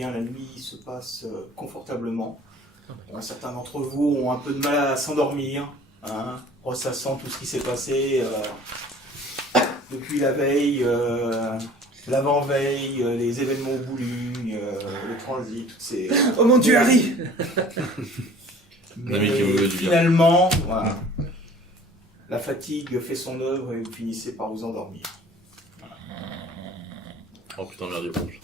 bien, la nuit se passe confortablement. Certains d'entre vous ont un peu de mal à s'endormir, ressassant tout ce qui s'est passé depuis la veille, l'avant-veille, les événements au Boulogne, le transit, toutes ces... Oh mon Dieu, Harry! Mais finalement, voilà, la fatigue fait son œuvre et vous finissez par vous endormir. Oh putain, merde, il ronge.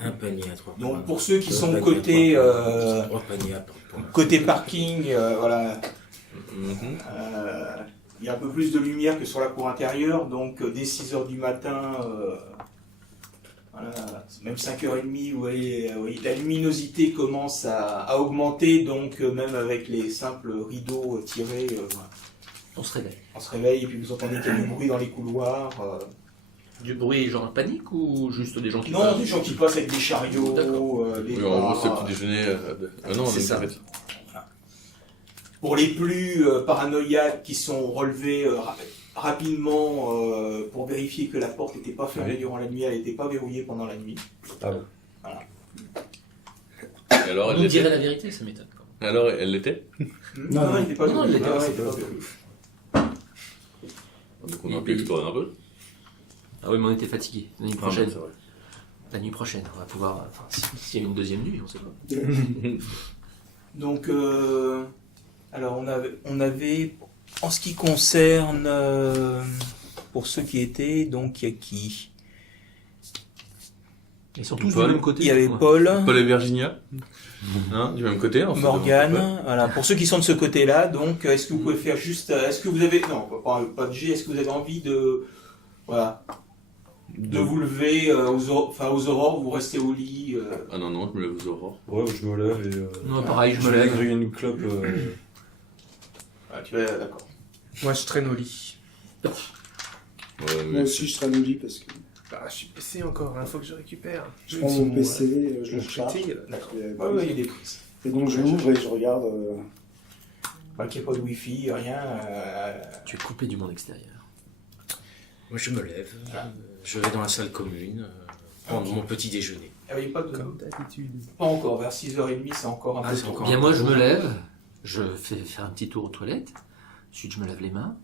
Un panier à 3 points. Donc pour ceux qui sont paniers côté, à 3 paniers à 3 points. côté parking, voilà, Mhm. il y a un peu plus de lumière que sur la cour intérieure, donc dès 6h du matin, voilà, même 5h30, vous voyez, la luminosité commence à augmenter, donc même avec les simples rideaux tirés, voilà, On se réveille. on se réveille et puis vous entendez qu'il y a du bruit dans les couloirs. Du bruit genre panique ou juste des gens qui Non, passent? des gens qui passent avec des chariots, des Oui, en gros, c'est le bars. petit déjeuner. Non, C'est même ça. en fait. Pour les plus paranoïaques qui sont relevés rapidement pour vérifier que la porte n'était pas fermée Oui. durant la nuit, elle n'était pas verrouillée pendant la nuit. Ah bon. Et alors, On elle nous dirait l'était la vérité, ça m'étonne. Alors, elle l'était Non, il n'était pas Non, verrouillé. il était pas il était pas verrouillé. Donc on a pu explorer un peu. Ah oui, mais on était fatigués. La nuit Ah, prochaine. c'est vrai. La nuit prochaine, on va pouvoir. Enfin, s'il y a une deuxième nuit, on sait pas. Donc, alors on avait, en ce qui concerne, pour ceux qui étaient, donc il y a qui? Ils sont tous Paul. du même côté. Il y avait ouais. Paul, Paul et Virginia. Hein, du même côté, en fait. Morgane, voilà. Pour ceux qui sont de ce côté-là, donc est-ce que vous pouvez faire juste, est-ce que vous avez, non, pas de G, est-ce que vous avez envie de, voilà, de vous lever aux aurores, vous restez au lit. Ah non, non, je me lève aux aurores. Ouais, je me lève et... Non, pareil, je me vais lève. griller une clope. Ah, tu es d'accord. Moi, je traîne au lit. Ouais, Moi mais... aussi, je traîne au lit parce que Bah, je suis PC encore, il faut que je récupère. je prends mon PC, je le je charge. D'accord. Et, Ouais, il y a des prises. et donc je l'ouvre et je regarde. Bah, qu'il n'y a pas de wifi, rien. Tu es coupé du monde extérieur. Moi, je me lève, je vais dans la salle commune, prendre mon petit déjeuner. Il n'y a pas de... Comme d'habitude. Pas encore, vers 6h30, c'est encore un Ah, peu c'est tôt. encore Bien, moi, je me lève, je fais faire un petit tour aux toilettes, ensuite je me lave les mains,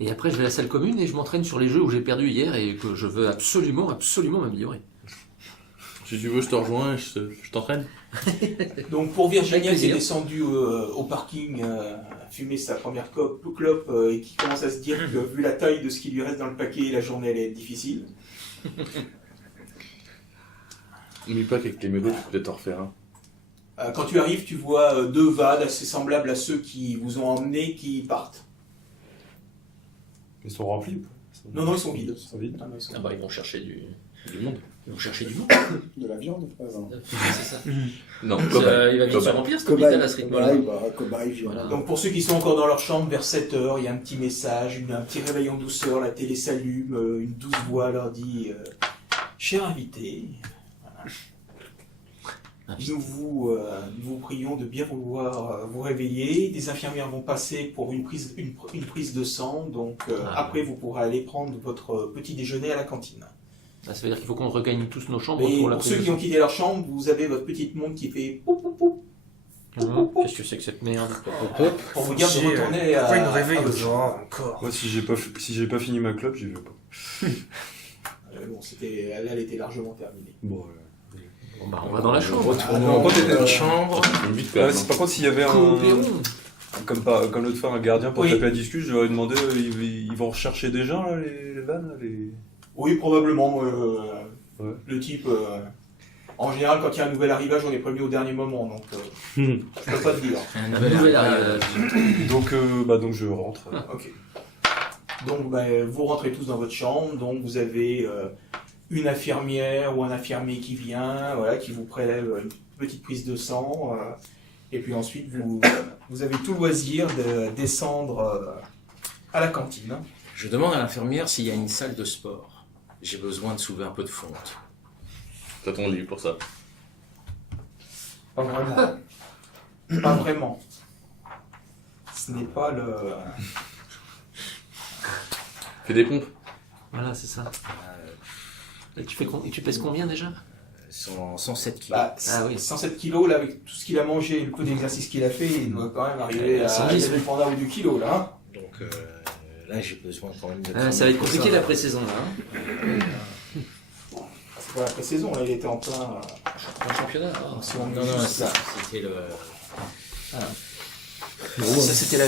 et après je vais à la salle commune et je m'entraîne sur les jeux où j'ai perdu hier et que je veux absolument m'améliorer. Si tu veux, je te rejoins et je t'entraîne. Donc pour Virginia Avec qui est plaisir. descendue au parking fumer sa première clope et qui commence à se dire que vu la taille de ce qui lui reste dans le paquet, la journée allait être difficile. N'oublie pas qu'avec les mégots, tu peux peut-être en refaire un. Quand tu arrives, tu vois deux vades assez semblables à ceux qui vous ont emmenés qui partent. Ils sont remplis ou pas? Non, ils sont vides. Ils sont vides. Ah, non, ils sont Ah bah, ils vont chercher du monde. Ils vont chercher du monde. De la viande. C'est ça. Non, Il va vite se cobaye. remplir cet hôpital à ce rythme-là. Cobaye, viande. Voilà. Donc pour ceux qui sont encore dans leur chambre, vers 7h, il y a un petit message, un petit réveil en douceur, la télé s'allume, une douce voix leur dit cher invité, nous vous prions de bien vouloir vous réveiller. Des infirmières vont passer pour une prise de sang, donc après vous pourrez aller prendre votre petit déjeuner à la cantine. Ah, ça veut dire qu'il faut qu'on regagne tous nos chambres Et pour la pour prise ceux de qui ont sang. quitté leur chambre, vous avez votre petite montre qui fait pou pou pou Qu'est-ce que c'est que cette merde? pour vous dire de retourner Pourquoi il nous à réveille votre aux chambre. aurores encore? Moi, si j'ai pas fini ma clope, j'y vais pas. Bon, elle était largement terminée. Bon, Bon, bah, on va dans la chambre. Par contre, il y a une chambre. Vite quand même. Par contre, s'il y avait Coopérons. comme l'autre fois, un gardien pour Oui. taper la discussion, je leur ai demandé, ils vont rechercher des gens, là, les vannes, les... Oui, probablement. Ouais. Le type, en général, quand il y a un nouvel arrivage, on est prévenu au dernier moment, donc je peux pas te dire. Un Nouvel nouvel arrivage. Donc je rentre. Ok. Donc, vous rentrez tous dans votre chambre, donc vous avez une infirmière ou un infirmier qui vient, voilà, qui vous prélève une petite prise de sang, et puis ensuite vous avez tout loisir de descendre à la cantine. Je demande à l'infirmière s'il y a une salle de sport. J'ai besoin de soulever un peu de fonte. T'as ton lit pour ça. Pas vraiment. Pas vraiment. Ce n'est pas le... Fais des pompes. Voilà, c'est ça. Et tu pèses combien déjà? 107 kilos. Bah, Ah oui. 107 kilos, là, avec tout ce qu'il a mangé et le peu d'exercice qu'il a fait, il doit quand même arriver à 110, le pendant ou du kilo, là. Hein. Donc là, j'ai besoin quand même de... Ça va être compliqué la pré-saison là. Hein. C'est pas la pré-saison, là, il était en plein... Un championnat. Ah. si on Non, dit non, juste ça. c'était le... Ça, c'était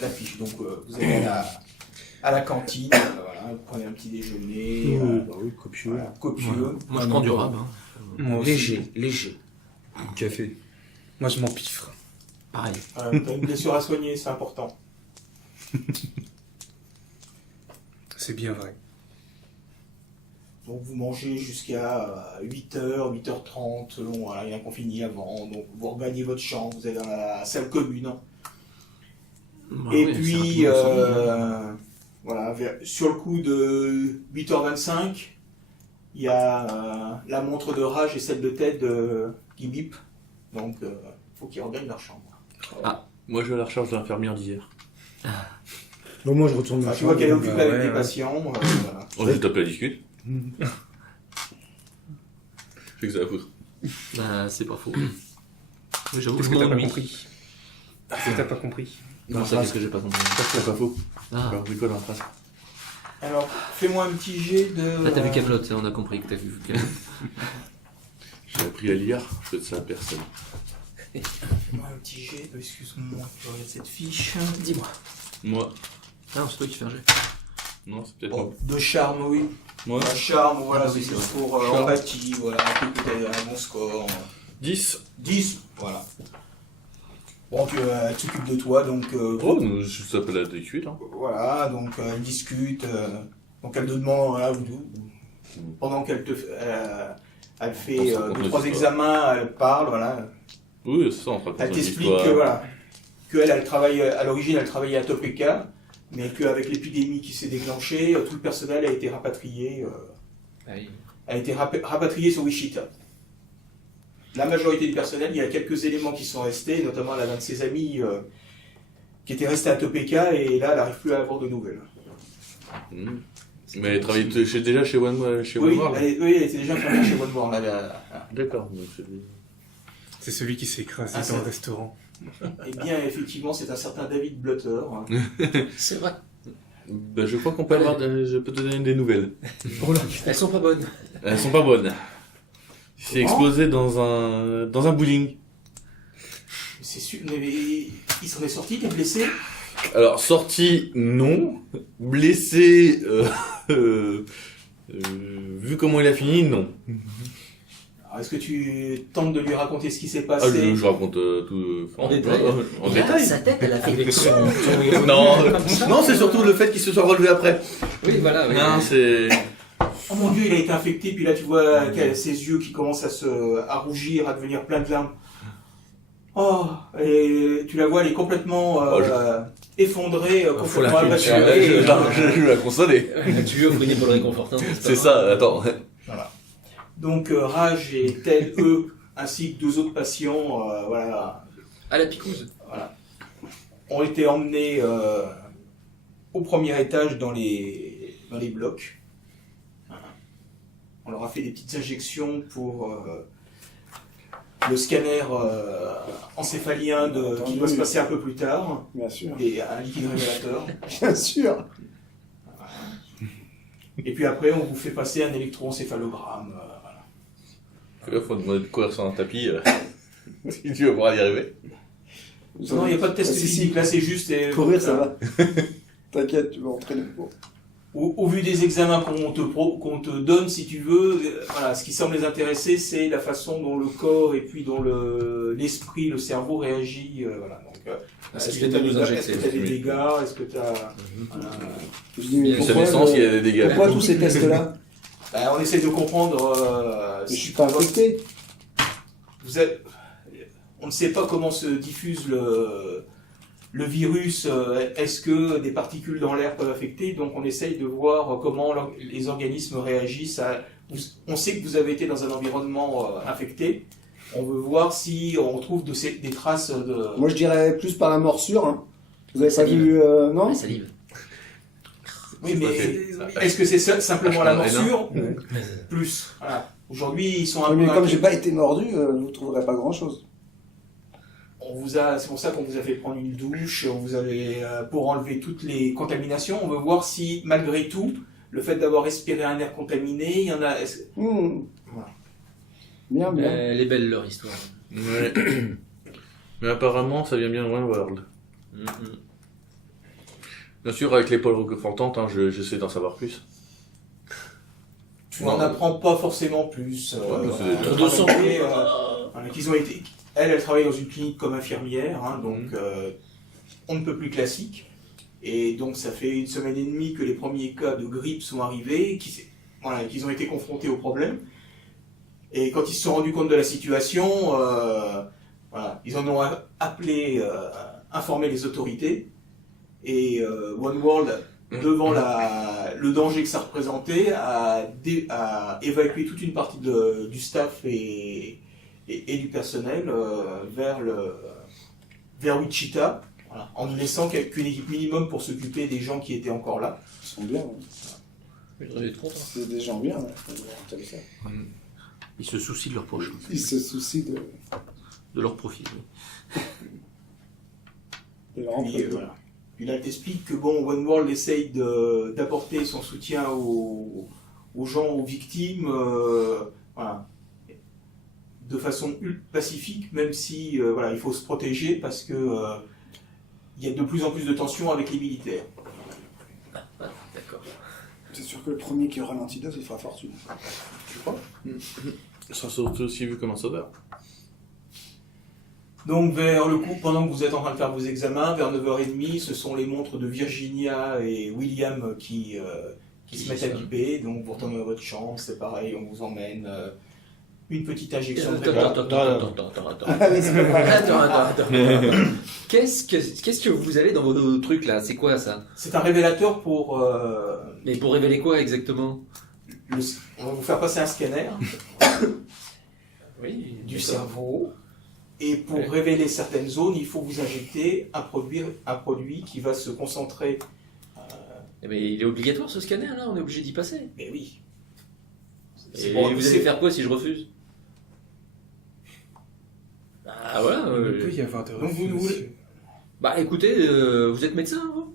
l'affiche. Donc, vous allez à la cantine, voilà, vous prenez un petit déjeuner, Bah oui, copieux. voilà, copieux. Moi je prends du rhum. Hein. Moi aussi. Léger. Café. Moi, je m'empiffre. Pareil. T'as une blessure à soigner, c'est important. C'est bien vrai. Donc vous mangez jusqu'à 8h, 8h30, selon, voilà, il y a un qu'on finit avant. Donc vous regagnez votre chambre, vous allez dans la salle commune. Bah Et oui, puis, c'est rapidement, voilà, sur le coup de 8h25, il y a la montre de Raj et celle de Ted qui bip. Donc il faut qu'ils regagnent leur chambre. Moi, je vais à la recherche de l'infirmière d'hier. Donc moi je retourne Enfin, ma tu vois chambre. qu'elle est occupée bah avec ouais, des ouais. patients. Voilà. Oh, j'ai tapé la discute. Je sais que ça va foutre. Bah, c'est pas faux. Oui, j'avoue, Qu'est-ce je que t'as pas m'ennuie. compris? Qu'est-ce que t'as pas compris? Comment ça, qu'est-ce que j'ai pas compris? C'est pas faux. Ah. Alors, on bricole en face. Alors, fais-moi un petit jet de... Là, t'as vu Camelot, on a compris que t'as vu Camelot. J'ai appris à lire, je fais de ça à personne. Fais-moi un petit jet, excuse-moi, je regarde cette fiche. Dis-moi. Moi, Ah non, c'est toi qui fais un jet. non, c'est peut-être Bon, de charme, oui. moi. Un charme, voilà, Ah, c'est oui, juste c'est pour Charme. empathie, voilà, un peu que t'as un bon score. 10. 10, voilà. Bon, elle s'occupe de toi, donc Oh, non, je s'appelle la discute. Hein. voilà, donc elle discute, donc elle te demande, voilà, pendant qu'elle te, elle fait On se raconte 2-3 l'histoire. examens, elle parle, voilà, Oui, c'est ça, on se raconte elle une t'explique histoire. que voilà, qu'elle elle travaille, à l'origine elle travaillait à Topeka, mais qu'avec l'épidémie qui s'est déclenchée, tout le personnel a été rapatrié, rapatrié sur Wichita. La majorité du personnel, il y a quelques éléments qui sont restés, notamment l'un de ses amis qui était resté à Topeka, et là elle n'arrive plus à avoir de nouvelles. Mmh. Mais elle travaille déjà chez One Oui, World. elle était déjà infirmière chez One World. D'accord. Donc C'est celui qui s'est écrasé Ah, dans c'est- le restaurant. Eh bien, effectivement, c'est un certain David Blutter. C'est vrai. bah, je crois qu'on peut avoir. Je peux te donner des nouvelles. Elles sont pas bonnes. Elles sont pas bonnes. Il s'est explosé dans un bowling. C'est sûr, mais il s'en est sorti, t'es blessé? Alors, sorti, non. Blessé, vu comment il a fini, non. Alors, est-ce que tu tentes de lui raconter ce qui s'est Ah, passé? je raconte tout. En détail. En détail. Sa tête, elle a fait des Avec son... Non, non, c'est surtout le fait qu'il se soit relevé après. Oui, voilà. Oui. Non, c'est. Oh mon Dieu, il a été infecté, puis là tu vois ses yeux qui commencent à rougir, à devenir plein de larmes. Oh, et tu la vois, elle est complètement Oh, effondrée, Faut la complètement faire. abattue. Je vais la consoler. Tu lui offres une épaule réconfortante. C'est ça, attends. Voilà. Donc Raj et Ted, eux, ainsi que 2 autres patients, voilà, À la picouse. ont été emmenés au premier étage dans les blocs. Voilà. On leur a fait des petites injections pour le scanner encéphalien qui doit se passer un peu plus tard, Bien sûr. et un liquide révélateur. Bien sûr. Et puis après, on vous fait passer un électroencéphalogramme. Voilà. Il faut demander de courir sur un tapis. Si tu veux pouvoir y arriver. Non, il n'y a pas de test Si, si. physique, là c'est juste... Courir, ça va. T'inquiète, tu vas entraîner pour. Au vu des examens qu'on te donne, si tu veux, voilà, ce qui semble les intéresser, c'est la façon dont le corps et puis dont l'esprit, le cerveau réagit. Voilà. Donc, est-ce que tu as des dégâts? Est-ce que tu as... Voilà. Je dis, mais Sa pourquoi, naissance, il y a des dégâts. pourquoi tous ces tests-là? Ben, on essaie de comprendre... Je suis pas infecté. On ne sait pas comment se diffuse le virus. Est-ce que des particules dans l'air peuvent affecter? Donc on essaye de voir comment les organismes réagissent. On sait que vous avez été dans un environnement infecté. On veut voir si on trouve des traces de... Moi, je dirais plus par la morsure. Hein. Vous avez pas Salive. vu, non? La salive. Oui, C'est mais pas fait. est-ce que c'est simplement la morsure? Ouais. Plus. Voilà. Aujourd'hui, ils sont un Ouais, mais peu comme j'ai inquiets. pas été mordu, vous trouverez pas grand-chose. C'est pour ça qu'on vous a fait prendre une douche, on vous avait, pour enlever toutes les contaminations. On veut voir si, malgré tout, le fait d'avoir respiré un air contaminé, il y en a... Hmm. Voilà. Bien, bien. Elle est belle leur histoire. Ouais. Mais apparemment, ça vient bien de World. Bien sûr, avec l'épaule reconfortante, hein, j'essaie d'en savoir plus. Tu n'en apprends pas forcément plus. Ouais, mais c'est voilà. des tours de sang. Voilà, qu'ils ont été... Elle travaille dans une clinique comme infirmière, hein, donc on ne peut plus classique. Et donc ça fait 1 semaine et demie que les premiers cas de grippe sont arrivés, qu'ils ont été confrontés au problème. Et quand ils se sont rendus compte de la situation, voilà, ils en ont appelé, informé les autorités. Et One World, devant le danger que ça représentait, a évacué toute une partie du staff et du personnel vers Wichita, voilà, en ne laissant qu'une équipe minimum pour s'occuper des gens qui étaient encore là. Ils sont bien. Ouais. C'est des gens bien. Ouais. Comme ça. Ils se soucient de leur poche, Ils se soucient de leur profit. de leur Puis, employé. voilà. Puis là, elle t'explique que bon, One World essaye d'apporter son soutien aux gens, aux victimes, voilà, de façon pacifique, même si voilà, il faut se protéger parce que il y a de plus en plus de tensions avec les militaires. D'accord. C'est sûr que le premier qui ralentit là, il fera fortune. Tu crois? Ça c'est aussi vu comme un sauveur. Donc pendant que vous êtes en train de faire vos examens, vers 9h30, ce sont les montres de Virginia et William qui se mettent à biper. Donc vous retournez dans votre chambre, c'est pareil, on vous emmène une petite injection de Attends. Qu'est-ce que vous avez dans vos trucs là? C'est quoi ça? C'est un révélateur pour... Mais pour révéler quoi exactement? on va vous faire passer un scanner Oui, du cerveau. Et pour révéler certaines zones, il faut vous injecter un produit qui va se concentrer. Mais il est obligatoire ce scanner là, on est obligé d'y passer. Mais oui. Et vous allez faire quoi si je refuse? Ah voilà. Il peut y avoir des Donc, vous refus voulez- aussi. Bah écoutez, vous êtes médecin vous?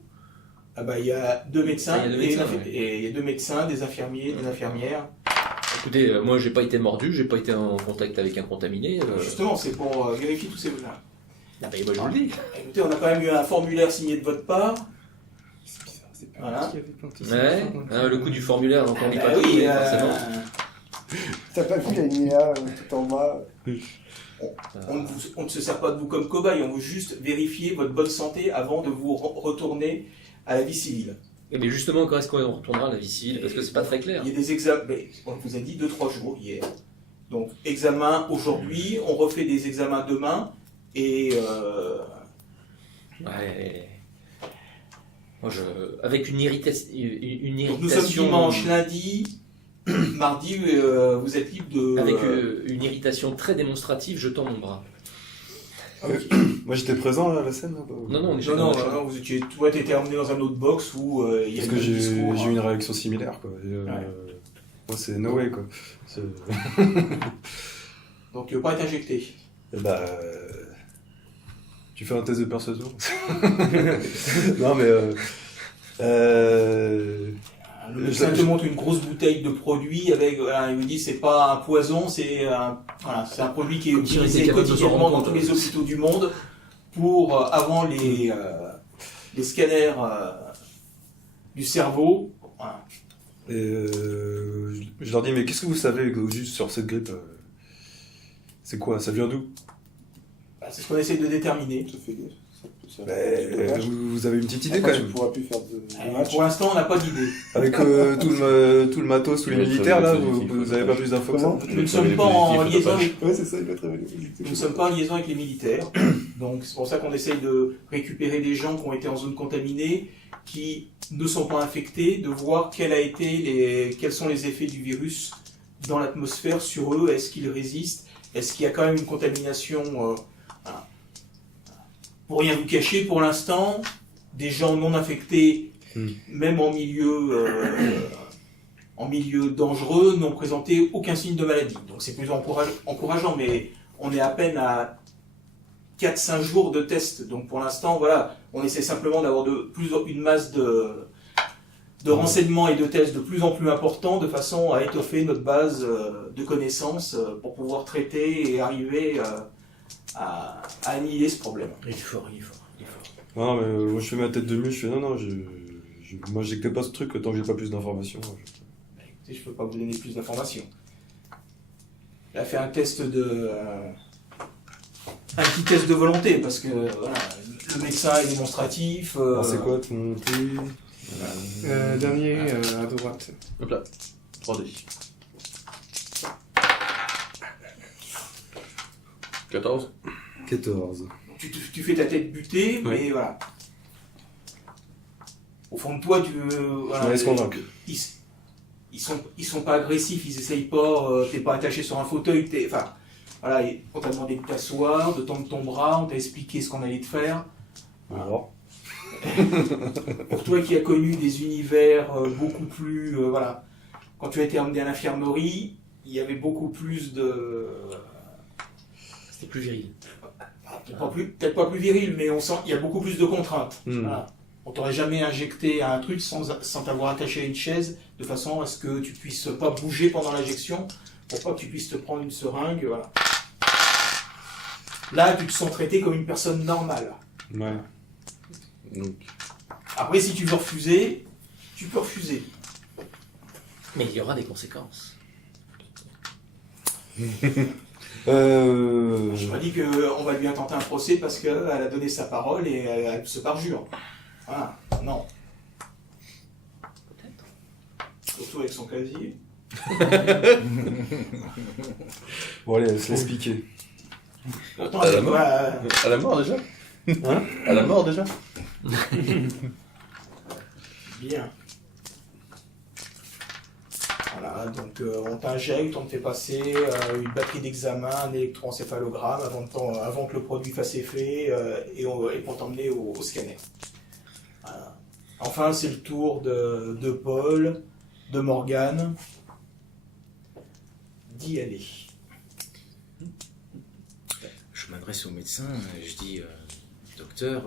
Ah bah, il y a 2 médecins, Ah, il y a 2 médecins, et il y a 2 médecins, des infirmiers, des infirmières. Écoutez, moi j'ai pas été mordu, j'ai pas été en contact avec un contaminé. Justement, c'est pour vérifier tous ces là. Ah bah moi je vous le dis. Écoutez, on a quand même eu un formulaire signé de votre part. C'est bizarre, c'est pas Voilà. moi qui avais planté ça. Ouais, le coup du formulaire, donc on dit Bah pas oui, tout, forcément. T'as pas vu la linéa tout en bas? on ne se sert pas de vous comme cobaye, on veut juste vérifier votre bonne santé avant de vous retourner à la vie civile. Et mais justement, quand est-ce qu'on retournera à la vie civile? Parce que c'est pas très clair. Il y a des examens, on vous a dit 2-3 jours hier. Donc, examen aujourd'hui, on refait des examens demain, et Ouais. Moi avec une irritation. donc nous sommes dimanche, lundi, mardi, vous êtes libre de... Avec une irritation très démonstrative, je tends mon bras. Moi j'étais présent là, à la scène là, Non, non, on est Non, chacun non, dans la chambre. vous étiez, toi, t'étais emmené dans un autre box où il y a parce eu que le discours, j'ai eu une réaction similaire quoi. Et, moi c'est no way quoi. C'est- Donc, tu ne veux pas être injecté. Et bah, tu fais un test de persuasion. Non mais Le médecin te montre une grosse bouteille de produit avec, voilà, il me dit c'est pas un poison, c'est un produit qui est Comme si on était utilisé capable de s'en quotidiennement rendre dans compte. tous les hôpitaux du monde pour, avant les scanners du cerveau. Voilà. et je leur dis mais qu'est-ce que vous savez juste sur cette grippe c'est quoi? Ça vient d'où? Bah, c'est ce qu'on essaie de déterminer. Ça fait gaffe. Ça peut Vous avez une petite idée Après, quand tu même? pourras plus faire de match. Pour l'instant, on n'a pas d'idée. Avec tout le matos, tous les Ouais, militaires là, très difficile, vous avez pas plus d'infos que ça? Comment? Nous ne sommes pas en liaison avec Ouais, c'est ça, il va travailler. Nous ne sommes pas en liaison avec les militaires, donc c'est pour ça qu'on essaye de récupérer des gens qui ont été en zone contaminée, qui ne sont pas infectés, de voir quels sont les effets du virus dans l'atmosphère sur eux, est-ce qu'ils résistent, est-ce qu'il y a quand même une contamination. Voilà. Pour rien vous cacher, pour l'instant, des gens non infectés, même en milieu en milieu dangereux n'ont présenté aucun signe de maladie. Donc c'est plutôt encourageant, mais on est à peine à 4-5 jours de tests. Donc pour l'instant, voilà, on essaie simplement d'avoir une masse de renseignements et de tests de plus en plus importants, de façon à étoffer notre base de connaissances pour pouvoir traiter et arriver à annihiler ce problème. Il est fort. Non, mais moi je fais ma tête de mule, je fais non, moi j'écris pas ce truc tant que j'ai pas plus d'informations. Écoutez, je peux pas vous donner plus d'informations. Il a fait un test un petit test de volonté, parce que voilà, le médecin est démonstratif. Alors, c'est quoi ton monté Dernier à droite. Hop là. 3D. 14. 14. Tu fais ta tête butée, mais voilà. Au fond de toi, tu Je me laisse convaincre. Ils sont pas agressifs, ils essayent pas, t'es pas attaché sur un fauteuil, voilà, on t'a demandé de t'asseoir, de tendre ton bras, on t'a expliqué ce qu'on allait te faire. Alors. Pour toi qui as connu des univers beaucoup plus, voilà, quand tu as été emmené à l'infirmerie, il y avait beaucoup plus de... C'était plus viril. Peut-être pas plus viril, mais on sent qu'il y a beaucoup plus de contraintes. Voilà. On t'aurait jamais injecté un truc sans t'avoir attaché à une chaise, de façon à ce que tu puisses pas bouger pendant l'injection, pour pas que tu puisses te prendre une seringue, voilà. Là, tu te sens traité comme une personne normale. Ouais. Donc, Après, si tu veux refuser, tu peux refuser. Mais il y aura des conséquences. Je me dis qu'on va lui intenter un procès parce qu'elle a donné sa parole et elle se parjure. Voilà, non. Peut-être. Surtout avec son casier. Bon, allez, elle se laisse piquer. Pourtant, À la elle mort. doit- à la mort déjà. Hein? À la mort déjà. Bien. Voilà, donc on t'injecte, on te fait passer une batterie d'examen, un électroencéphalogramme avant que le produit fasse effet et pour t'emmener au scanner. Voilà. Enfin, c'est le tour de Paul, de Morgane, d'y aller. Je m'adresse au médecin, je dis docteur,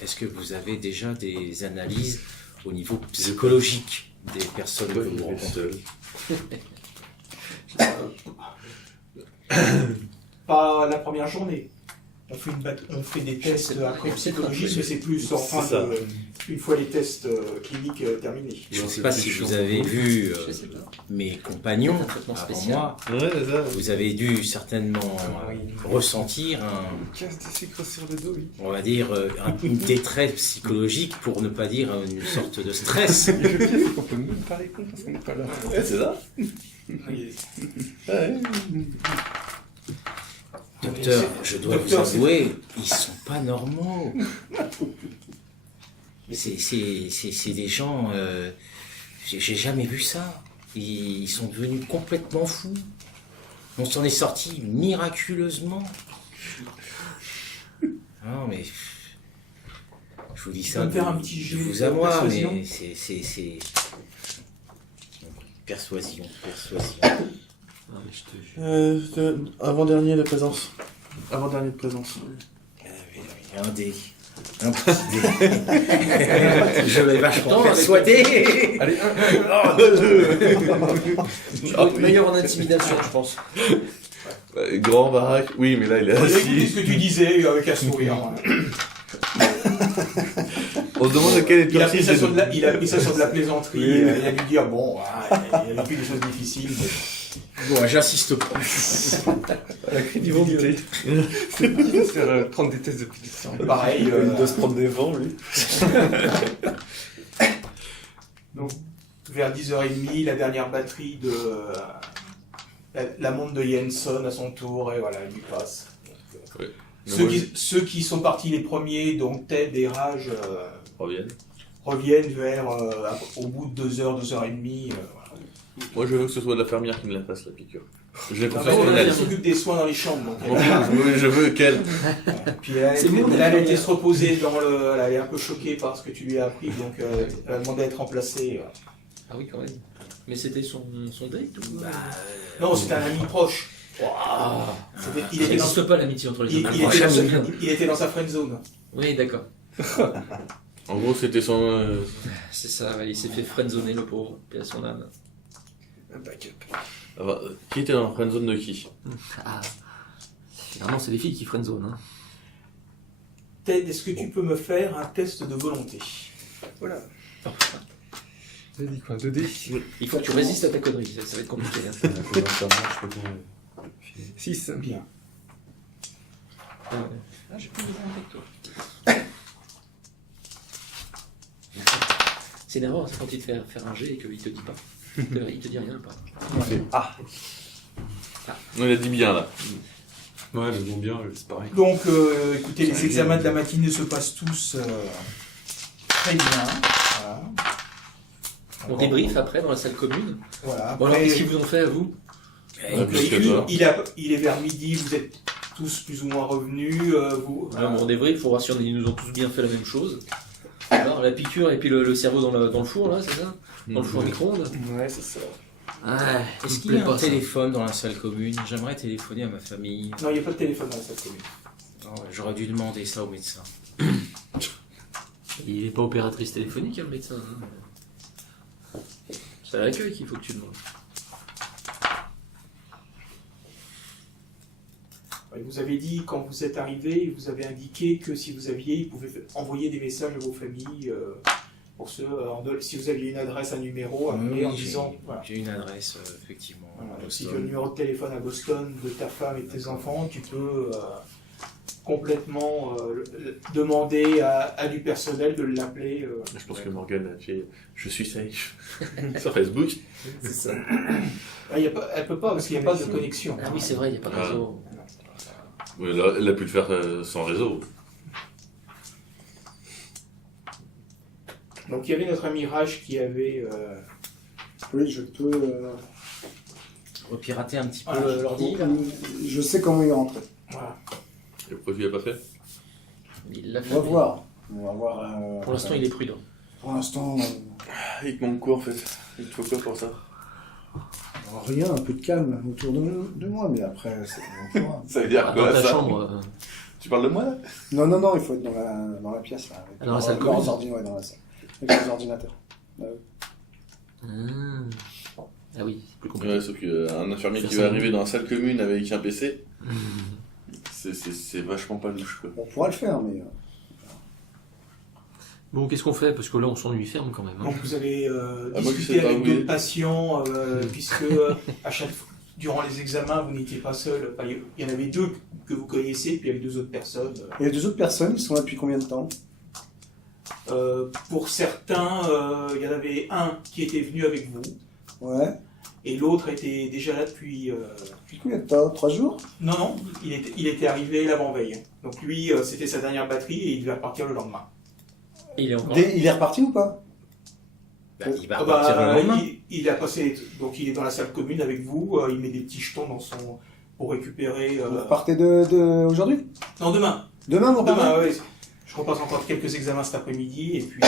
est-ce que vous avez déjà des analyses au niveau psychologique des personnes que vous rencontrez? Pas la première journée. On fait des tests après psychologiques, mais c'est plus en fin ça. une fois les tests cliniques terminés. Je ne sais pas si vous avez vu Je sais pas. mes compagnons Un traitement avant spécial. moi. Ouais, c'est ça. Vous avez dû certainement ressentir Casse des sucres sur le dos, oui. on va dire, une détresse psychologique, pour ne pas dire une sorte de stress. Et le pire, c'est qu'on peut même pas répondre parce qu'on n'est pas là. Ouais, c'est ça. Ouais. Docteur, je dois vous Docteur, c'est- avouer, ils sont pas normaux. C'est des gens, j'ai jamais vu ça. Ils sont devenus complètement fous. On s'en est sorti miraculeusement. Non mais, je vous dis Tu ça vas me de, faire un petit de jet vous de à moi, persuasion mais c'est... Persuasion. Non, mais je te jure. Avant-dernier de présence. Avant-dernier de présence. Un dé. Un petit dé. Je vais vachement persuader. Allez, Tu dois être meilleur en intimidation, je pense. Grand baraque. Oui, mais là il est J'ai écouté assis. ce que tu disais avec un sourire. On se demande à quel Il a pris ça c'est. sur de la plaisanterie. Il a dû dire bon, il a vécu des choses difficiles. Bon, j'insiste pas. la crédibilité. C'est qui de se faire prendre des tests depuis le temps. Pareil. Il doit se prendre des vents, lui. Donc, vers 10h30, la dernière batterie de la montre de Jensen à son tour, et voilà, elle lui passe. Donc, Ouais. ceux qui sont partis les premiers, donc Ted et Raj, Reviennent. reviennent au bout de 2h, 2h30. Voilà. Moi je veux que ce soit l'infirmière qui me la fasse la piqûre. Je l'ai En confiance fait, en elle elle. s'occupe des soins dans les chambres. Donc, Je veux qu'elle. puis elle a été se reposer elle est un peu choquée par ce que tu lui as appris, donc elle a demandé à être remplacée. Ah oui, quand même. Mais c'était son date ou... Non, c'était un ami proche. Il Il était dans n'existe pas l'amitié entre les il- hommes. il était dans sa- il était dans sa friend zone. Oui, d'accord. En gros, c'était son. C'est ça, ouais, il s'est fait friendzoner le pauvre, paix à son âme. Un backup. Qui était dans la friendzone de qui? Ah. Généralement, c'est les filles qui friendzone. Hein. Ted, est-ce que tu peux me faire un test de volonté? Voilà. T'as dit quoi? 2D? Il faut que tu résistes à ta connerie, ça va être compliqué. Hein. 6. Bien. Ah, j'ai plus besoin avec toi. C'est énervant c'est quand il te fait faire un jet et qu'il te dit pas. Il te dit rien pas. On l'a dit bien là. Ouais, mais bon, bien, c'est pareil. Donc, écoutez, les examens de la matinée se passent tous très bien. Voilà. On débrief après dans la salle commune. Voilà. Bon alors Après, qu'est-ce qu'ils vous ont fait à vous? donc, plus que toi. il est vers midi, vous êtes tous plus ou moins revenus. Vous, On débrief, il faut voir si ils nous ont tous bien fait la même chose. Alors la piqûre et puis le cerveau dans le four là, c'est ça? Dans le four micro-ondes. Ouais, c'est ça. Ah, Est-ce qu'il y a un téléphone dans la salle commune? J'aimerais téléphoner à ma famille. Non, il n'y a pas de téléphone dans la salle commune. J'aurais dû demander ça au médecin. Il n'est pas opératrice téléphonique, hein, le médecin. Hein. C'est à l'accueil qu'il faut que tu demandes. Vous avez dit, quand vous êtes arrivé, vous avez indiqué que si vous aviez, ils pouvaient envoyer des messages à vos familles pour ceux, si vous aviez une adresse, un numéro, appeler en disant... Voilà. J'ai une adresse, effectivement. Voilà, à donc si Boston. tu as le numéro de téléphone à Boston de ta femme et de tes enfants, tu peux complètement demander à du personnel de l'appeler. Je pense que Morgane a fait je suis safe sur Facebook. C'est ça. Elle ne peut pas parce qu'il n'y a pas de connexion. Ah oui, c'est vrai, il n'y a pas de Ah. réseau. Ouais, là, elle a pu le faire sans réseau. Donc il y avait notre ami Raj qui avait... Oui, je peux. Repirater un petit peu Voilà. l'ordi. là. Je sais comment y rentrer. Voilà. Et pourquoi tu l'as pas fait? Il l'a fait. On va voir. On va voir. Pour l'instant, il est prudent. Pour l'instant, Il te manque quoi en fait? Il te faut quoi pour ça? rien, un peu de calme autour de moi, mais après, on verra. Ça veut dire Ah, quoi dans ta ça? chambre. Tu parles de moi là? Non, il faut être dans la pièce, là. Avec Dans la salle leurs commune. ouais, dans la salle. Avec les ordinateurs. Ah oui, c'est plus compliqué. Ouais, sauf qu'un infirmier qui Personne. va arriver dans la salle commune avec un PC, c'est vachement pas louche quoi. On pourra le faire, mais. Bon, qu'est-ce qu'on fait? Parce que là, on s'ennuie ferme quand même. Hein. Donc vous avez Ah, moi, je discuté sais pas, avec oui. d'autres patients, puisque à chaque fois, durant les examens, vous n'étiez pas seul. Enfin, il y en avait deux que vous connaissez, puis il y avait deux autres personnes. Et les deux autres personnes, ils sont là depuis combien de temps? Pour certains, il y en avait un qui était venu avec vous, Ouais. et l'autre était déjà là depuis... Depuis combien de temps? 3 jours? Non, il était arrivé l'avant-veille. Donc lui, c'était sa dernière batterie et il devait repartir le lendemain. Il est encore là. Il est reparti ou pas? Bah, il va Ah repartir bah, le lendemain. il a passé, donc il est dans la salle commune avec vous, il met des petits jetons pour récupérer... Vous repartez aujourd'hui? Non, demain. Demain, vous repartez? Demain, oui. Je repasse encore quelques examens cet après-midi et puis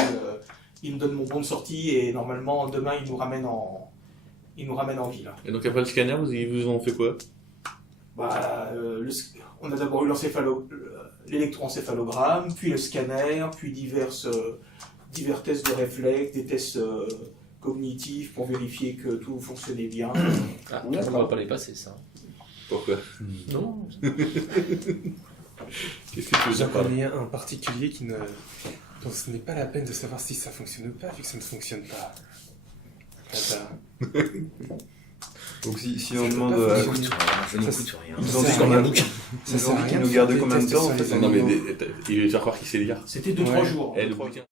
il me donne mon bon de sortie et normalement demain il nous ramène en ville. Et donc après le scanner, ils vous ont fait quoi? Bah, on a d'abord eu l'électroencéphalogramme, puis le scanner, puis divers tests de réflexe, des tests cognitifs pour vérifier que tout fonctionnait bien. Ah, on ne va pas les passer, ça. Pourquoi? Non. Qu'est-ce que tu veux J'en dire par là? connais un en particulier dont ce n'est pas la peine de savoir si ça fonctionne ou pas, vu que ça ne fonctionne pas. Voilà. Donc si Ça on peut demande... pas à- fonctionner. Je n'écoute rien. Ils Ça ont dit sert à combien rien. de Ça Ils sert ont à dit rien qu'ils de nous faire gardaient des combien de tests temps, sur en les fait? Non mais animaux. il va faire croire qu'il sait lire. C'était 2-3 Ouais. jours. Eh, le bouquin.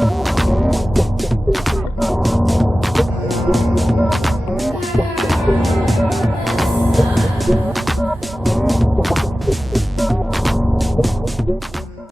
Merci.